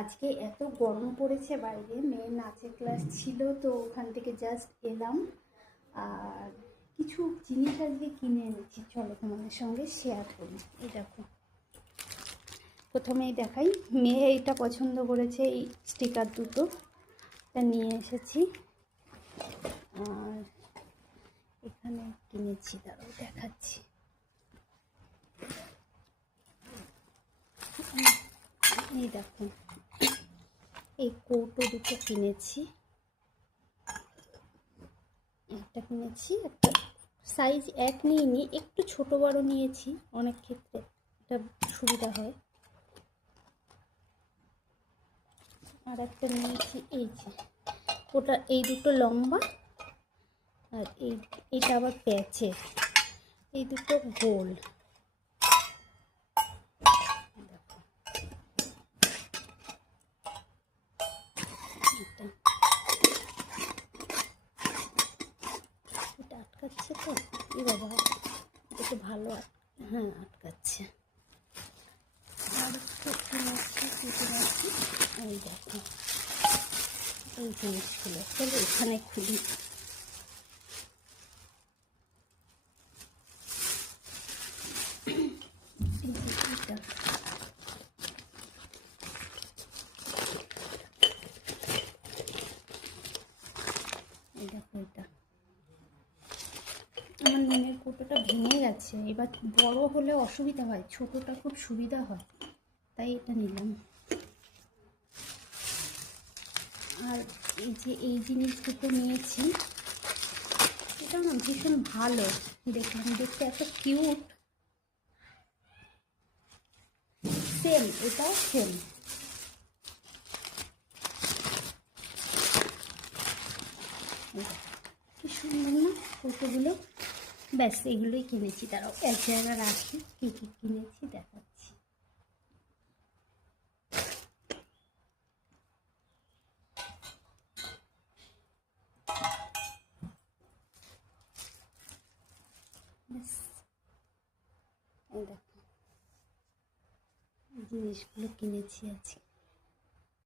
আজকে এত গরম পড়েছে বাইরে, মেয়ের নাচের ক্লাস ছিল, তো ওখান থেকে জাস্ট এলাম। আর কিছু জিনিস আজকে কিনে এনেছি, চলো তোমাদের সঙ্গে শেয়ার করি। এই দেখো, প্রথমেই দেখাই, মেয়ে এইটা পছন্দ করেছে, এই স্টিকার দুটো এটা নিয়ে এসেছি। আর এখানে কিনেছি, দাঁড়াও দেখাচ্ছি। এই দেখো, এই কৌটো দুটো কিনেছি, একটা কিনেছি, একটা সাইজ এক নিইনি, একটু ছোট বড় নিয়েছি, অনেক ক্ষেত্রে এটা সুবিধা হয়। আর একটা নিয়েছি এই যে, ওটা এই দুটো লম্বা, আর এইটা আবার প্যাচে, এই দুটো গোল। এটা আটকাচ্ছে তো, এ বাবা, এটা তো ভালো, হ্যাঁ আটকাচ্ছে। আর একটু কিনেছি, কিনেছি, এই দেখো এই জিনিসগুলো, চলো এখানে খুলি। এই দেখো, এটা আমার নুনের কৌটোটা ভেঙে গেছে, এবার বড় হলে অসুবিধা হয়, ছোটটা খুব সুবিধা হয়, তাই এটা নিলাম। আর এই যে এই জিনিস দুটো নিয়েছি, এটা না ভীষণ ভালো, দেখলাম দেখতে এত কিউট, সেম, এটাও সেম। কি সুন্দর না কৌটোগুলো। ব্যাস এগুলোই কিনেছি, তারাও এক জায়গায় রাখি, কী কী কিনেছি দেখাচ্ছি। ব্যাস এই দেখো জিনিসগুলো কিনেছি আজকে।